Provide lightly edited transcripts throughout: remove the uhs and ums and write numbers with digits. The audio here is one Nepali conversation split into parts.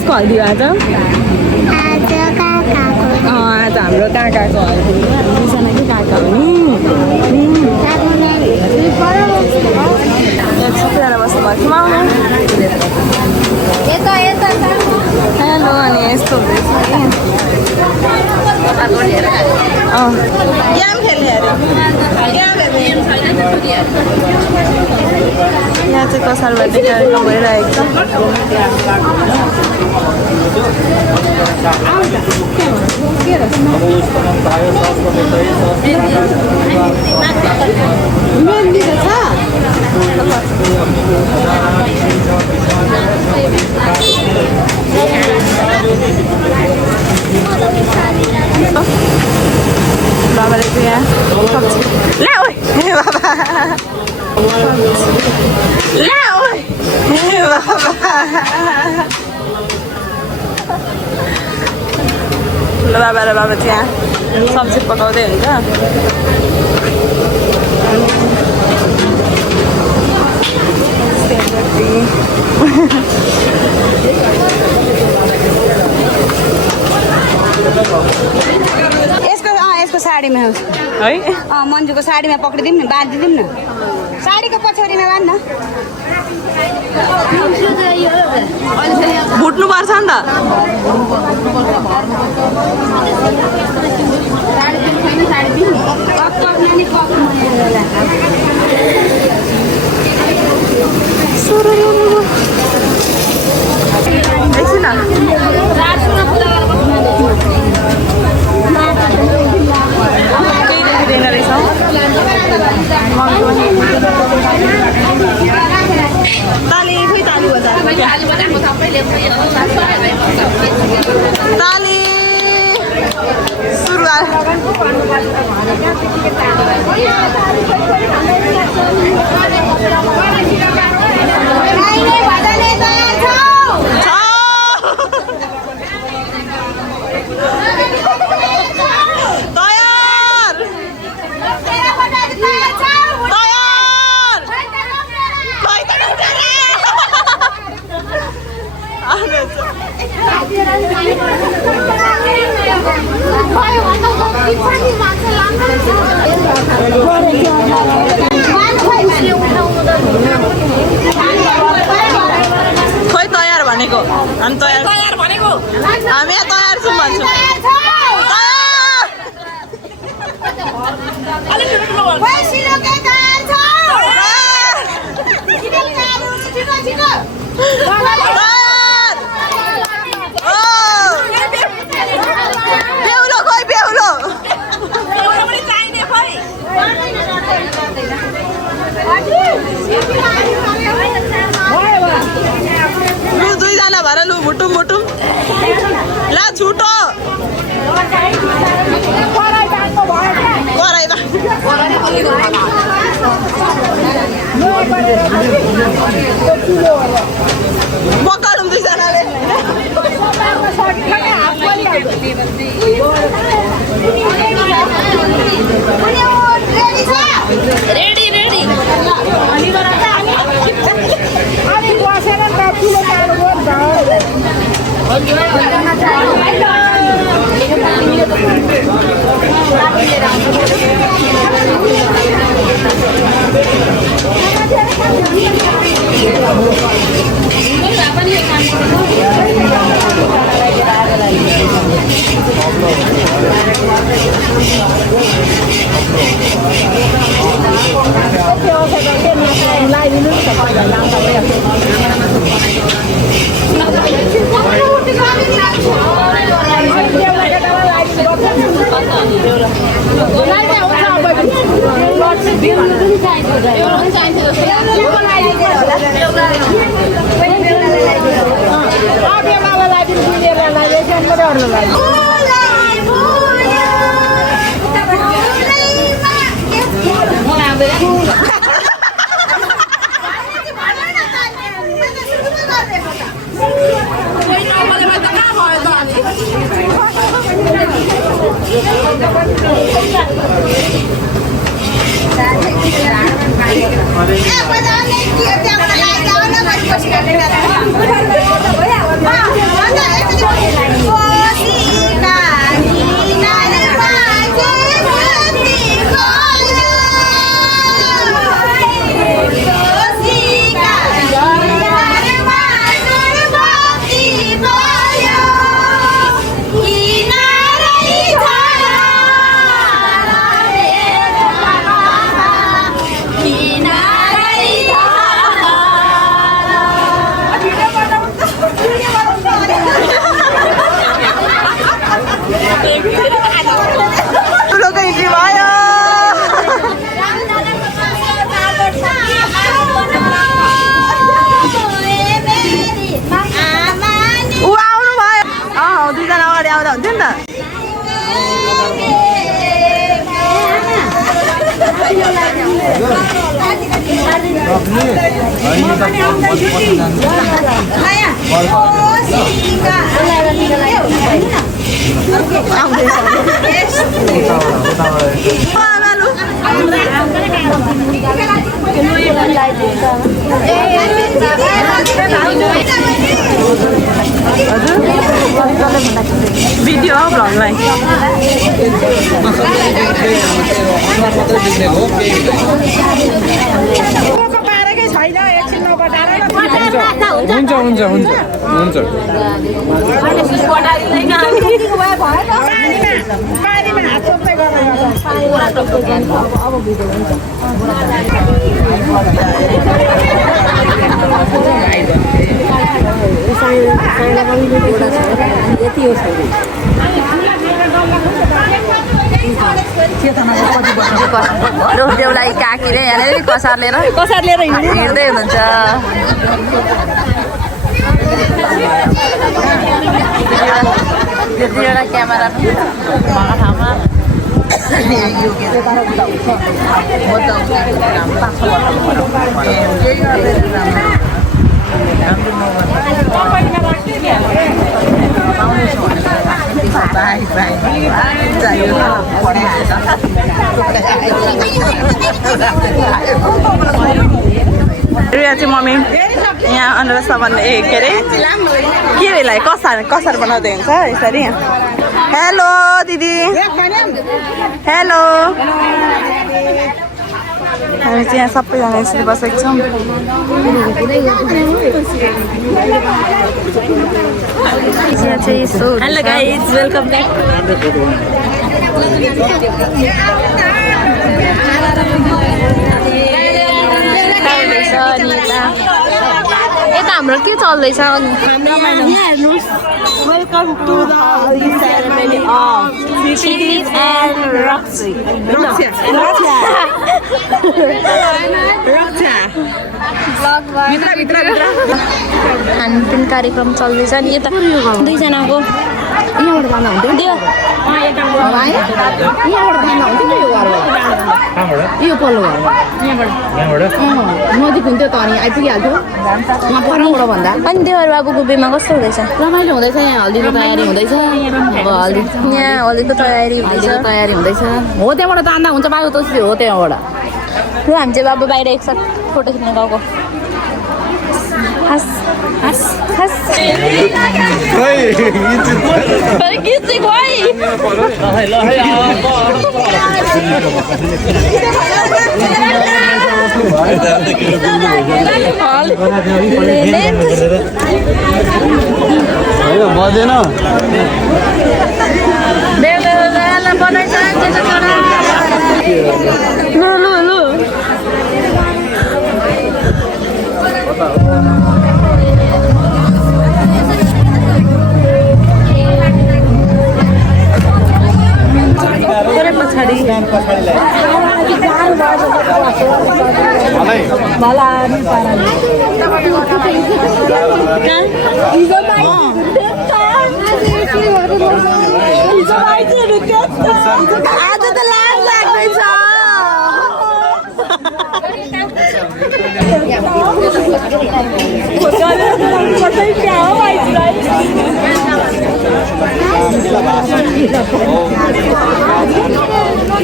कसको हल्दी आज आज हाम्रो काकाको हल्दी दुईजनाकै काका हो नि सबैजना बस्नु भएको थियो आउनु हेलो अनि यस्तो यहाँ चाहिँ कसार भन्ने कार्यक्रम भइरहेको बाबाले चाहिँ यहाँ ला ओइ बाबा ला ओइ बाबा ल बाबा र बाबा चाहिँ यहाँ सब्जी पकाउँदै हुन्छ यसको साडीमा है मन्जुको साडीमा पक्रिदिउँ न बाँधिदिउँ न साडीको पछाडिमा बाँध्न भुट्नु पर्छ नि ताली सुरुवात खोइ तयार भनेको हामी तयार भनेको हामी यहाँ तयार छौँ भन्छौँ लु दुईजना भएर लु मुटुम मुटुम ला छुटो पकाडौँ दुईजनाले रेडी रेडी भिडियो भ्लगलाई हुन्छ हुन्छ हुन्छ हुन्छ रोदेउलाई काकीले यहाँनिर कसार लिएर हिँड्दै हुनुहुन्छ एउटा क्यामेरा ठाउँमा चाहिँ मम्मी यहाँ अनरसम्म के अरे केलाई कसार बनाउँदै हुन्छ यसरी हेलो दिदी हेलो हामी चाहिँ यहाँ सबैजना यसरी बसेको छौँ हेलो गाइज वेलकम ब्याक यता हाम्रो के चल्दैछ welcome to the ceremony of chillies and रक्सी खानपिन कार्यक्रम चल्दैछ नि यता दुईजनाको यहाँबाट जाँदा हुन्थ्यो यो पल्लो घरमा नजिक हुन्थ्यो त अनि आइपुगिहाल्थ्यो यहाँ पर्नुबाट भन्दा अनि देवर बाबुको बिमा कस्तो हुँदैछ रमाइलो हुँदैछ यहाँ हल्दीको तयारी हुँदैछ अब हल्दी यहाँ होलीको तयारी हुँदैछ हो त्यहाँबाट तान्दा हुन्छ बाबु तस्बिर हो त्यहाँबाट ल हामी चाहिँ बाबु बाहिर एकसाथ फोटो खिच्न गएको हस् हस् हस् बजेन आज त लाज लाग्दैछ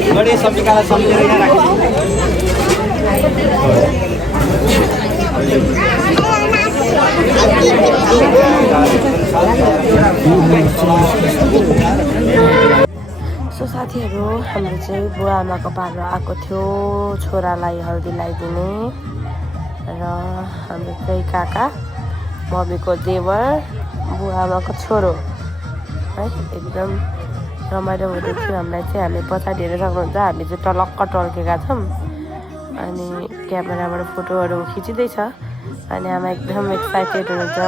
बढी सब्जीकालाई सम्झेर यहाँ राखेको सो साथीहरू हाम्रो चाहिँ बुवा आमाको पालो आएको थियो छोरालाई हल्दी लगाइदिने र हाम्रो चाहिँ काका मम्मीको देवर बुवा आमाको छोरो है एकदम रमाइलो हुँदै थियो हामीलाई चाहिँ हामी पछाडि हेरेर सक्नुहुन्छ हामी चाहिँ टलक्क टल्केका छौँ अनि क्यामेराबाट फोटोहरू खिचिँदैछ अनि आमा एकदम एक्साइटेड हुनुहुन्छ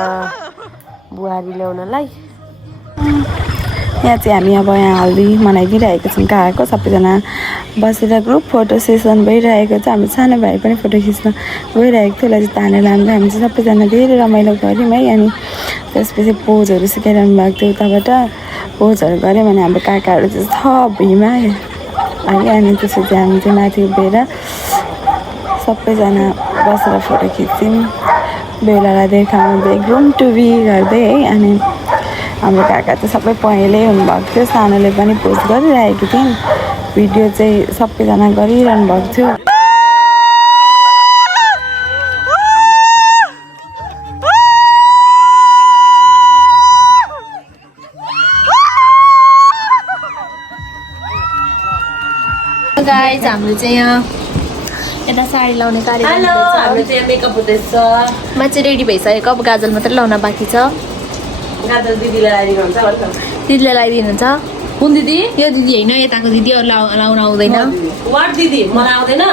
बुहारी ल्याउनलाई यहाँ चाहिँ हामी अब यहाँ हल्दी मनाइदिइरहेको छौँ कहाँको सबैजना बसेर ग्रुप फोटो सेसन भइरहेको छ हाम्रो सानो भाइ पनि फोटो खिच्न गइरहेको थियो उसलाई चाहिँ तानेर लाँदा हामी चाहिँ सबैजना धेरै रमाइलो गऱ्यौँ है अनि त्यसपछि पोजहरू सिकाइरहनु भएको थियो उताबाट पोजहरू गऱ्यौँ अनि हाम्रो काकाहरू चाहिँ छ भुइँमा है अनि त्यसपछि हामी चाहिँ माथि उभिएर सबैजना बसेर फोटो खिच्यौँ बेहुलालाई देखाउँदै ग्रुम टु बी गर्दै है अनि हाम्रो काका चाहिँ सबै पहेँलै हुनुभएको थियो सानोले पनि पोस्ट गरिरहेको थियौँ भिडियो चाहिँ सबैजना गरिरहनु भएको थियो गाइज हाम्रो चाहिँ यहाँ यता साडी लाउने कार्यक्रम हेलो हुँदैछ। हाम्रो चाहिँ मेकअप हुँदैछ म चाहिँ रेडी भइसकेको अब गाजल मात्रै लाउन बाँकी छ गाजल दिदीलाई लगाइदिनुहुन्छ दिदीले लगाइदिनुहुन्छ कुन दिदी यो दिदी होइन यताको दिदी अरू लाउन आउँदैन वाट दिदी मलाई आउँदैन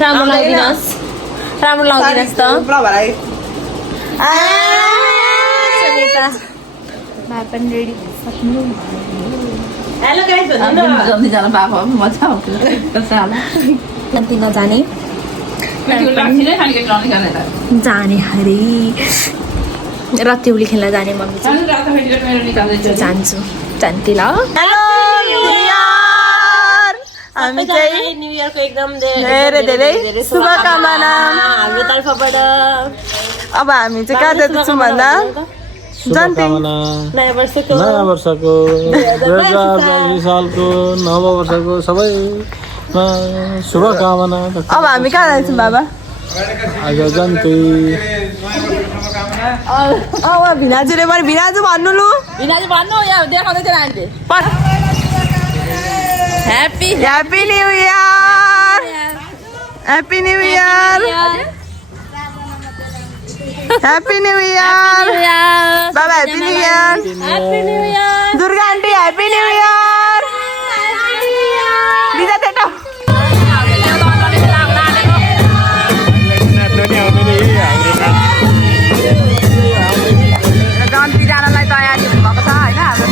राम्रो लाउदिनुहोस् राम्रो लाउदिनुहोस् त भए पनि रेडी भइसक्नु हेलो गाइस भन्नु कति नजाने जाने हरे रत्तिउली खेल्न जाने मम्मी चाहिँ जान्छु जान्थे ल हामी चाहिँ न्यू इयरको एकदम धेरै धेरै शुभकामना हाम्रो तर्फबाट अब हामी चाहिँ कहाँ जाँदैछौँ भन्दा शुभकामना नयाँ वर्षको नयाँ वर्षको 2022 सालको नव वर्षको सबैमा शुभकामना अब हामी कहाँ जान्छौँ बाबा आज जन्ती अब भिनाजुले पनि भिनाजु भन्नु लु भिनाजु भन्नु यहाँ देखाउँदै थियो नानीले happy happy new year happy new year happy new year बाबा happy new year Durga aunty happy new year बिजा तेटो जन्ती जानलाई तयारी हुनुभएको छ होइन हाम्रो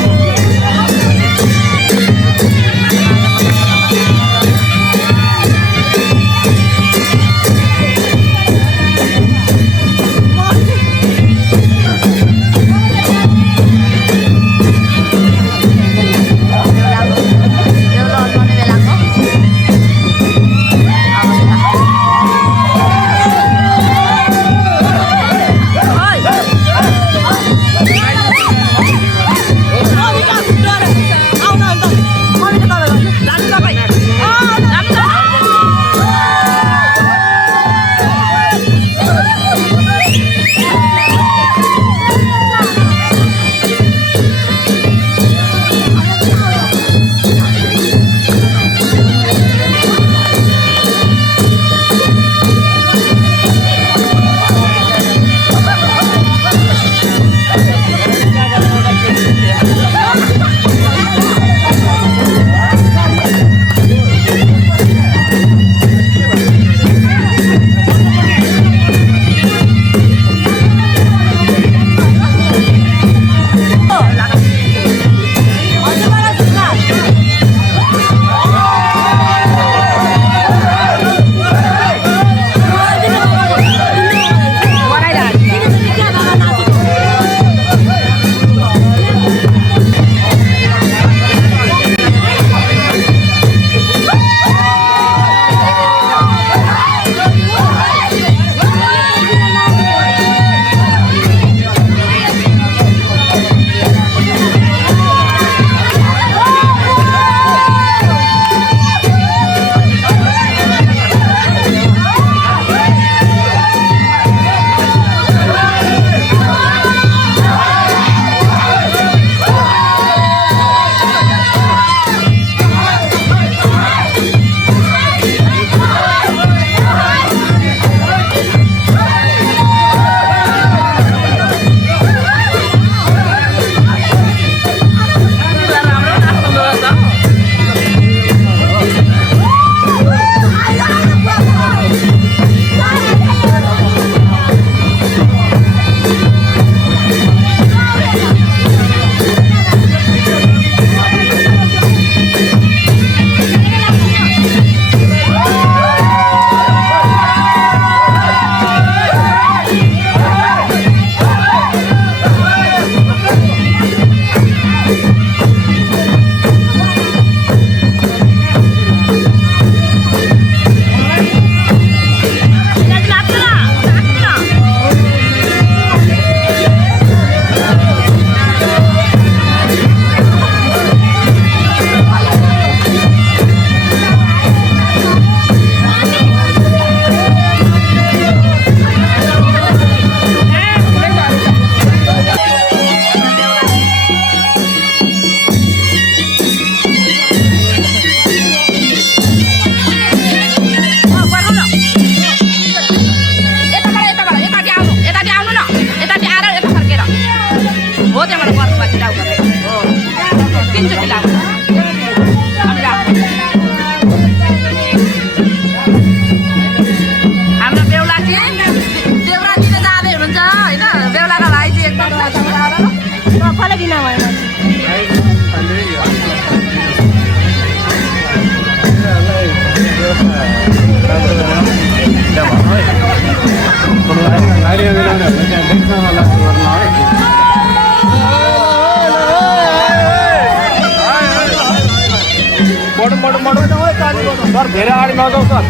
सर धेरै अगाडि नजाऊ सर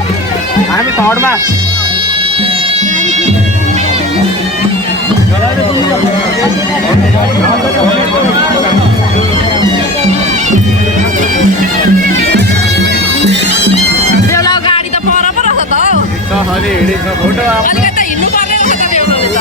हामी थर्डमा गाडी त पर पो रहेछ त फोटो अलिकति हिँड्नु पर्ने रहेछ त बेहुलाले त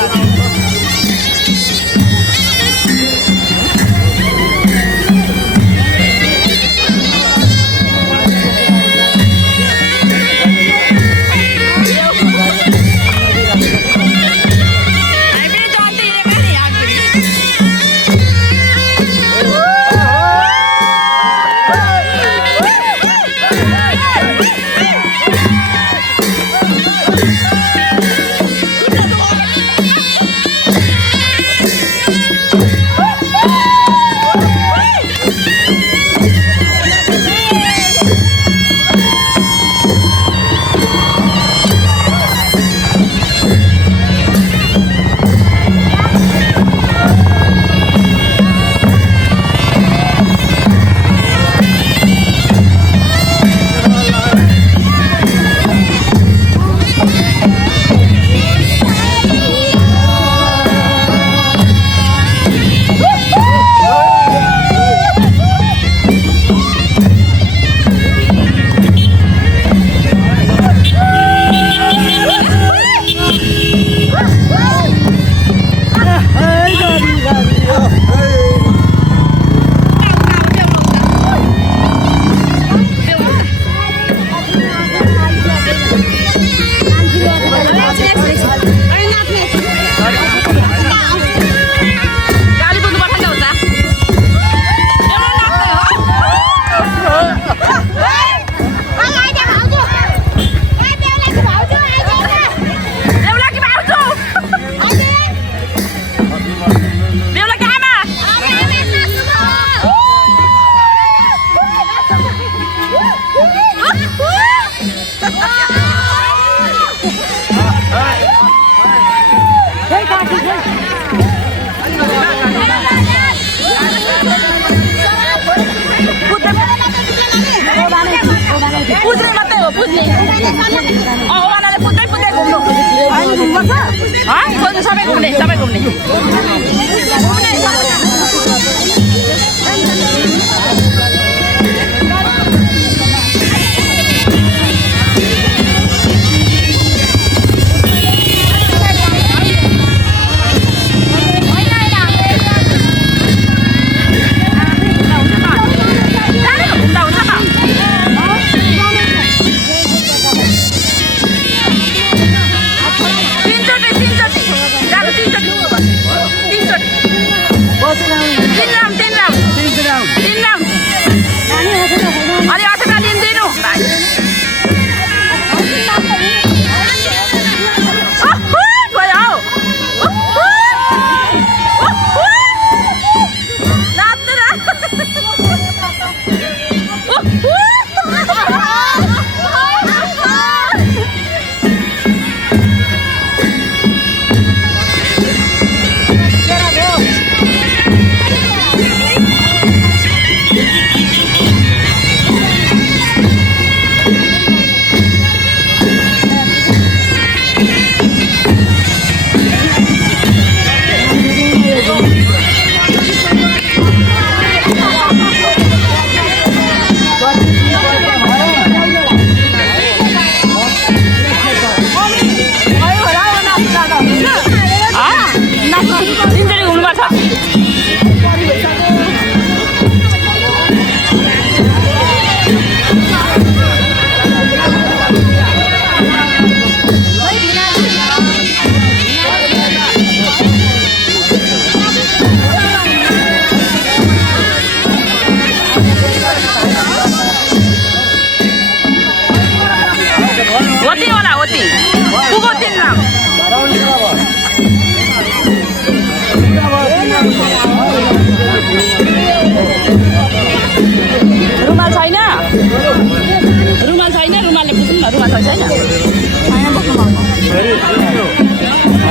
रुमाल छैन रुमालले पुग्नु न रुमाल छैन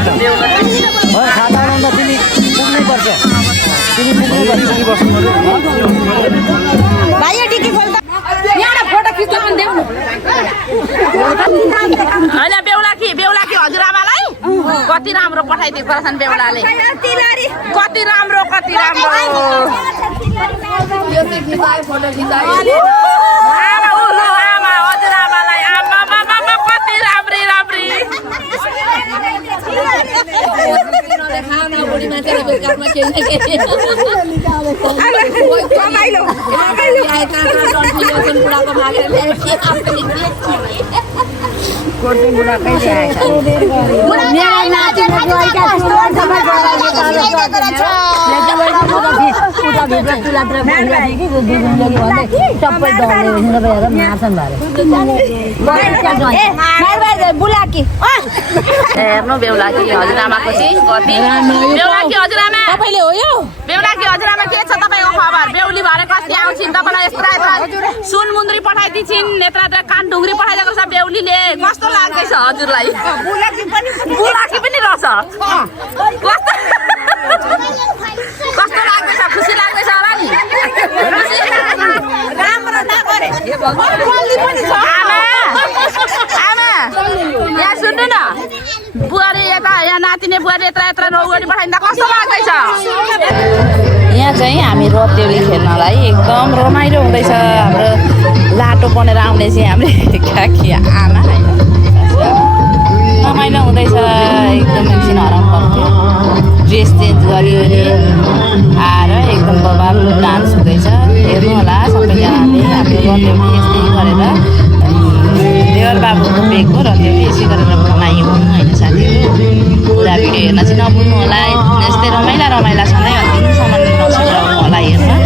खाता बनाउँदा तिमी पुग्नैपर्छ तिमी पुग्नुपर्छ भाइ यो डिक्की खोल त यहाँ फोटो खिच्न पनि देऊ न होइन बेहुलाकी हजुरआमालाई कति राम्रो पठाइदिएको रहेछन् बेहुलाले कति राम्रो आमा हजुरआमालाई आमा कति राम्री हेर्नु बेहुलाकी हजुरआमाको चाहिँ कति बेहुलाकी हजुरआमा तपाईँले हो यो बेहुलाकी हजुरआमा के छ तपाईँको खबर बेहुली भएर कति आउँछिन् तपाईँलाई यत्र सुनमुन्द्री पठाइदिन्छन् यत्र कान ढुङ्ग्री पठाइदिएको छ बेहुलीले कस्तो लाग्दैछ हजुरलाई बुलाकी पनि रहेछ कस्तो लाग्दैछ खुसी लाग्दैछ होला नि यहाँ सुन्नु न बुहारी यता यहाँ नातिने बुहारी यत्र नौगरी पठाइदिँदा कस्तो लाग्दैछ यहाँ चाहिँ हामी रत्तेउली खेल्नलाई एकदम रमाइलो हुँदैछ हाम्रो लाटो बनेर आउने चाहिँ हाम्रो काकी आमा रमाइलो हुँदैछ एकदम एकछिन हराउनु पर्थ्यो ड्रेस चेन्ज गरियो अरे आएर एकदम बबाल डान्स हुँदैछ हेर्नु होला सबैजनाले हाम्रो रत्तेउली यस्तै गरेर देवर बाबुको बेगको रत्तेउली यसै गरेर बनायौँ होइन साथीहरू पुरा भिडियो हेर्न चाहिँ नभुल्नु होला यस्तै रमाइला छँदै अन्तिमसम्म नछुटाउनु होला हेर्न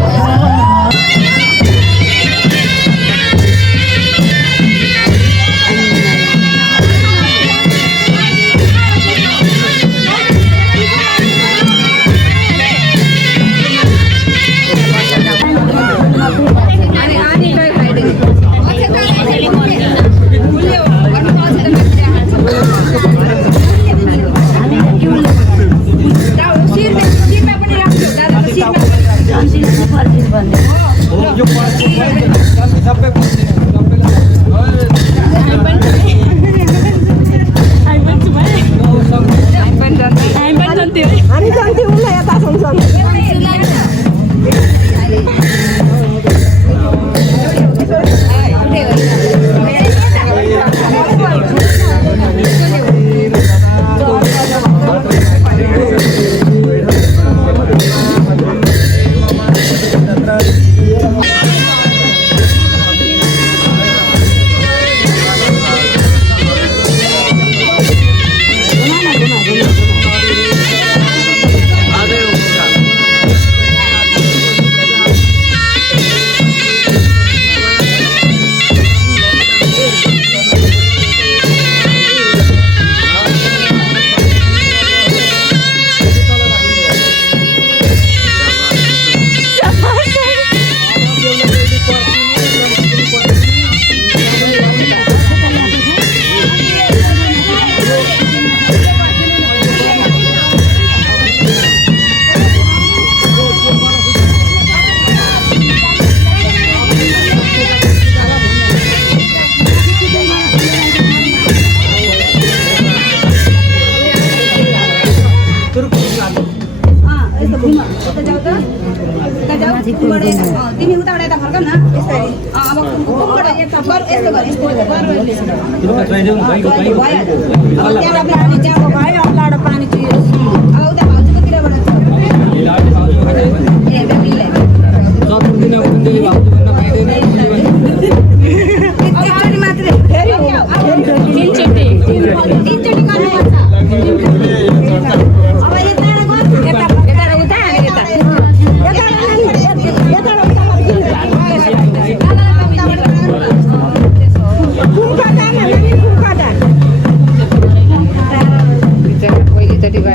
तिमी उताबाट यता फर्क न यसरी अब कुकुरबाट यता फर्क यस्तो गर त्यहाँबाट पानी त्यहाँको भयो अब लाडो पानी चुयो अब उता भाउजूको तिरबाट एकचोटि मात्रै फेरि तिनचोटि गर्नुपर्छ अब यता उता पहिलोचोटि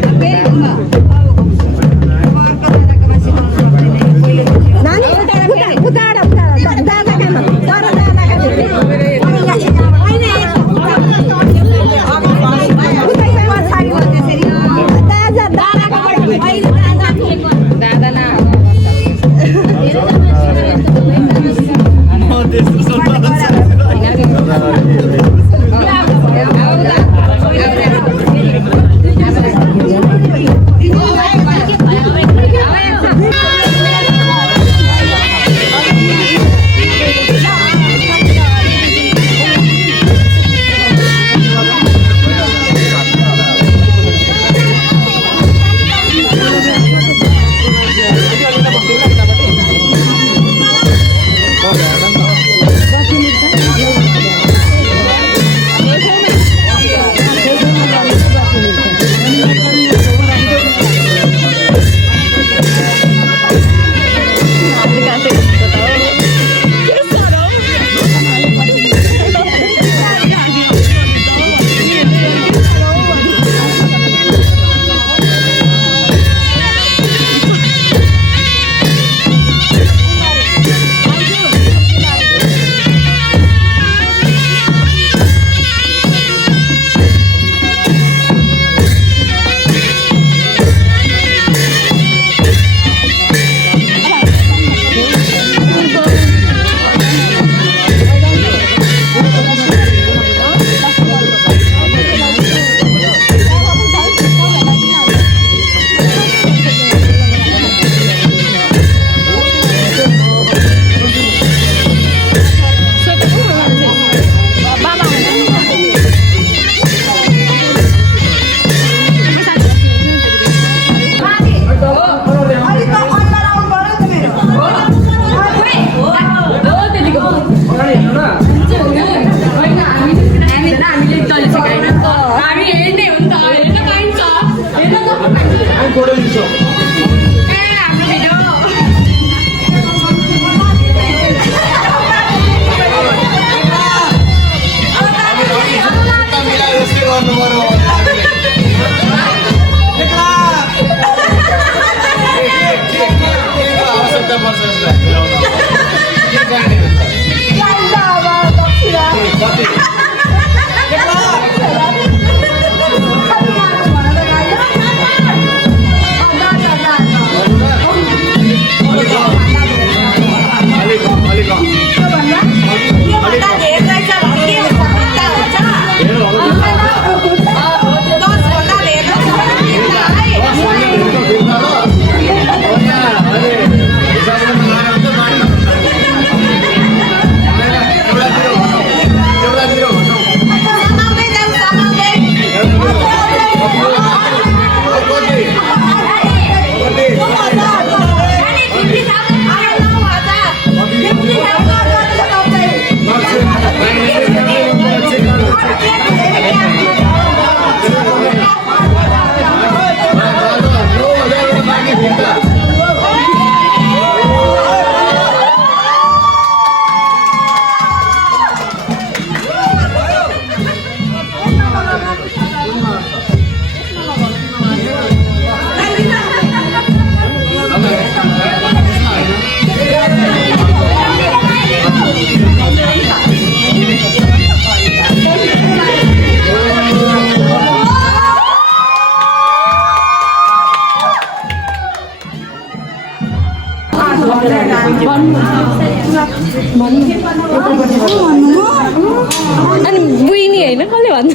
अनि बुइनी होइन कसले भन्छ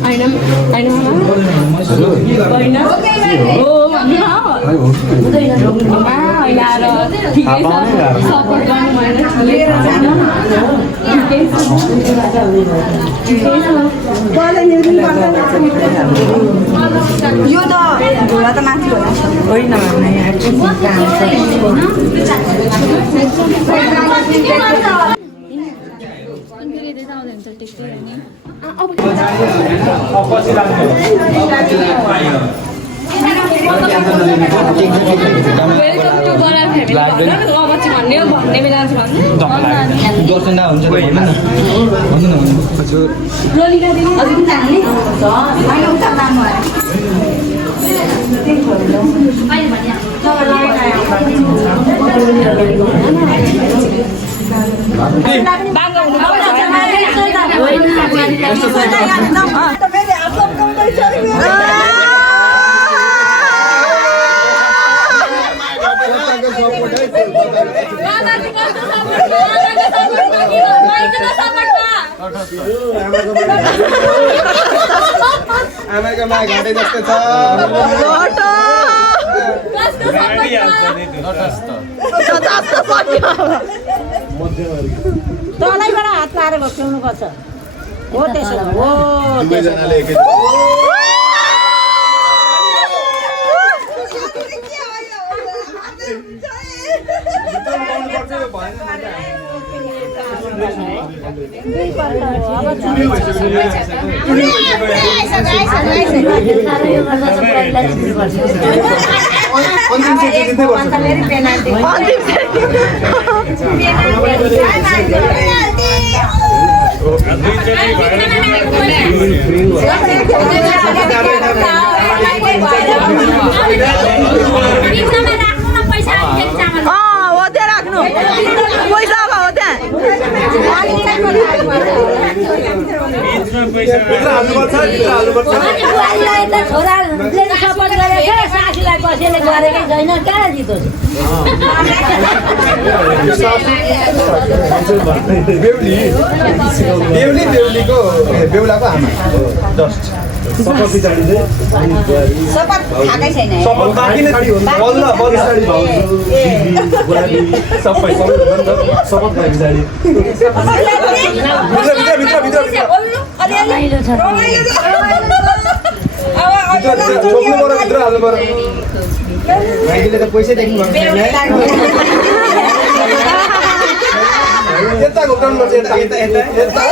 होइन होइन होइन हो भन्नु न होइन आएर ठिकै छ सपोर्ट गर्नु भएन यो त घोडा त माथि होला वेलकम टु बरा फ्यामिली भन्ने बेला आमाको मा घाटे जस्तो छ तलैबाट हात लाएर बस्नुपर्छ हो त्यसो हो दुवैजनाले एकै बेहुलीको बेहुलाको आमा जस्ट शपथ पछाडि शपथ खाएकै छैन शपथ बाँकी नै बल्ल पछाडि भाउजू सबै शपथ भए पछाडि भित्र छोप्नु पर्यो भित्र हाल्नु पर्यो भाइले त पैसै देख्नु भएको छैन यता घुक्राउनु पर्छ यता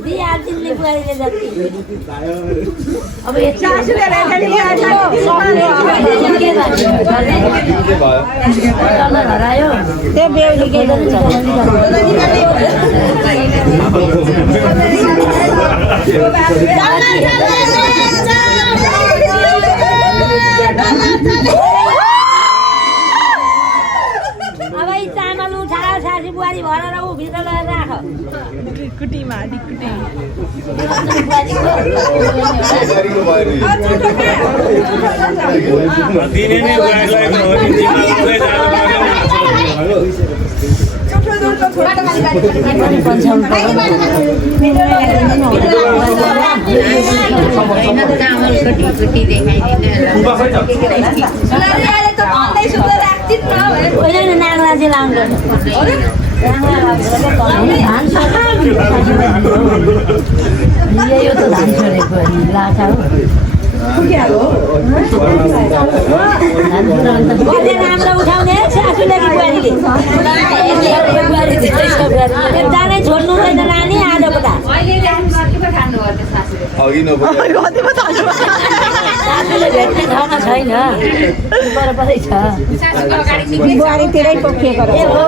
बिहार दिल्ली बुहारीले जति अब सासूले रेखा हरायो त्यो बेहुली के अब यी चामल उठाएर सासी बुहारी भरेर ऊ भित्र लगेर राख ढिकुटीमा ढिकुटी नाङ्ला चाहिँ लाउनु यो त धान छोडेको लाछा हो राम्रो उठाउने सासूले जानै छोड्नु हुँदैन नानी आज पता सासूले भेट्ने ठाउँमा छैन बराबरै छ बुहारीतिरै पोखिएको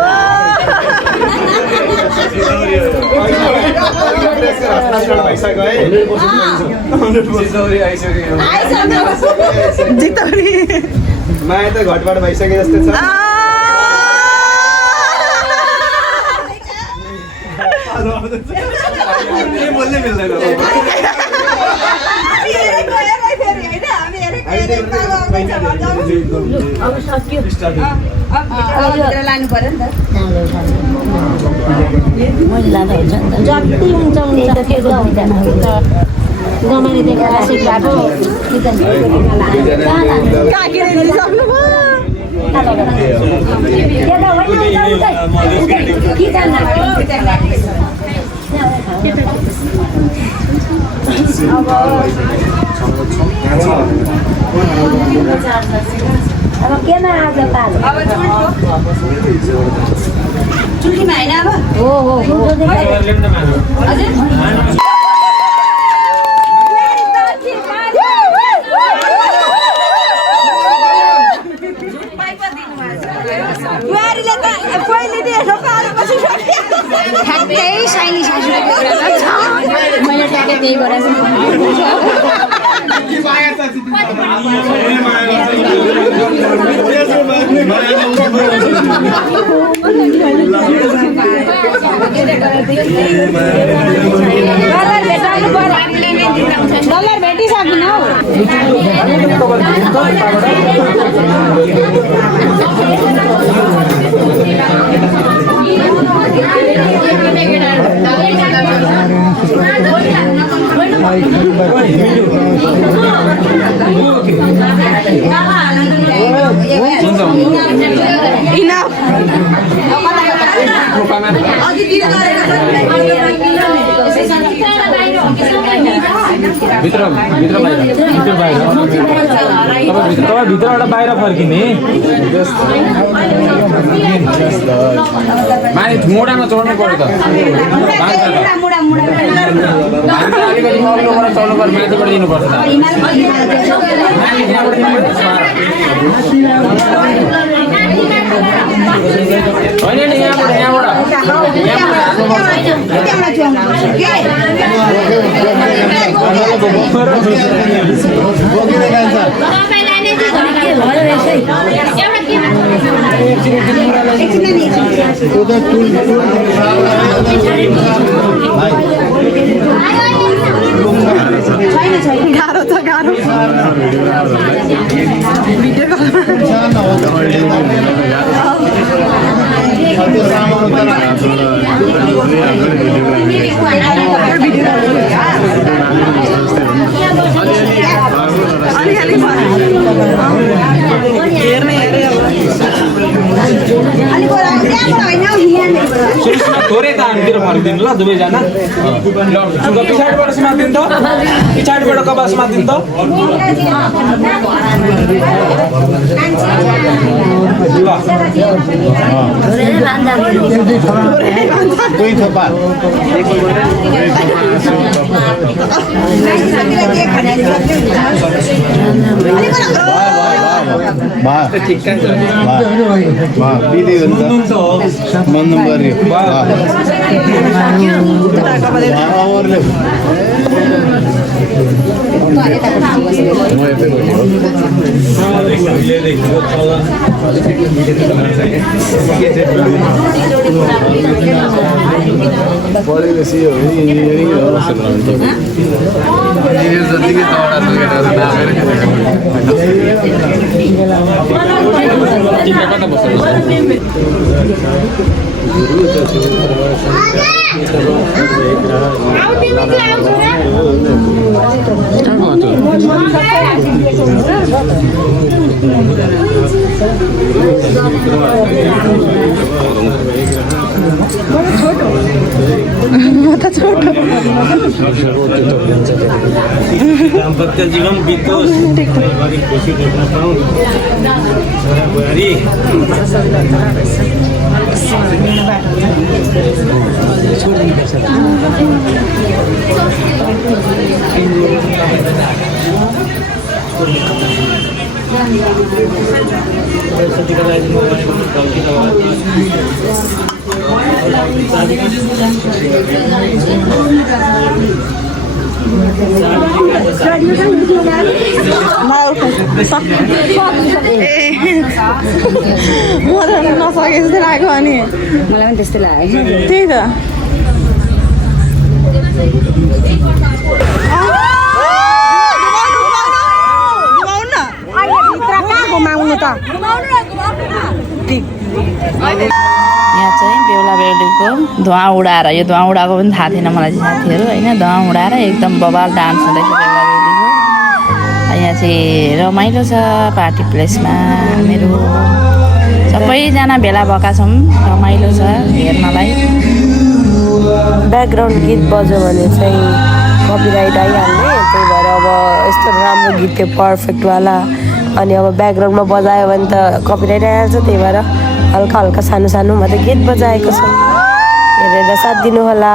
माया त घटबाट भइसके जस्तो छ बोल्नै मिल्दैन अब सक्यो लानु पर्यो नि मैले लाँदा हुन्छ नि त जति हुन्छ के जमाने देखेर सिकाएको अब केमा आज पाल चुलीमा होइन अब हो बुहारीले त पहिले यसो पारेपछि ठ्याक्कै साइली सासूले मैले ट्याके त्यही गरेको डलर भेटिसक्नु हौ भित्रबाट बाहिर फर्किने मोडामा चढ्नु पर्यो त अलिकति अग्लोबाट चढ्नु पर्यो माथिबाट दिनुपर्छ होइन नि गाह्रो छ गाह्रो अलिक थोरै त हामीतिर फर्किदिनु ल दुवैजना पछाडिबाट समातिदिनु त पछाडिबाट कपाल समातिदिनु त दुई थोपा बिदी हुन्छ मन गऱ्यो पढेपछि हो भने इन्जिनियरिङ जतिकै कता बस्छ दाम्पत्य जीवन बितोस् खुसी देख्न पाऊँ छोराबुहारी सरस्वतीको लागि म त नसके जस्तो लाग्यो अनि मलाई पनि त्यस्तै लाग्यो त्यही त यहाँ चाहिँ बेहुला बेहुलीको धुवा उडाएर यो धुवा उडाएको पनि थाहा थिएन मलाई चाहिँ साथीहरू होइन धुवा उडाएर एकदम बवाल डान्स हुँदैछ बेहुला बेहुलीको यहाँ चाहिँ रमाइलो छ पार्टी प्लेसमा मेरो सबैजना भेला भएका छौँ रमाइलो छ हेर्नलाई ब्याकग्राउन्ड गीत बज्यो भने चाहिँ कपिराइट आइहाल्ने त्यही भएर अब यस्तो राम्रो गीत थियो पर्फेक्टवाला अनि अब ब्याकग्राउन्डमा बजायो भने त कपिराइट आइहाल्छ त्यही भएर हल्का हल्का सानो सानो मात्रै गीत बजाएको छ हेरेर साथ दिनु होला।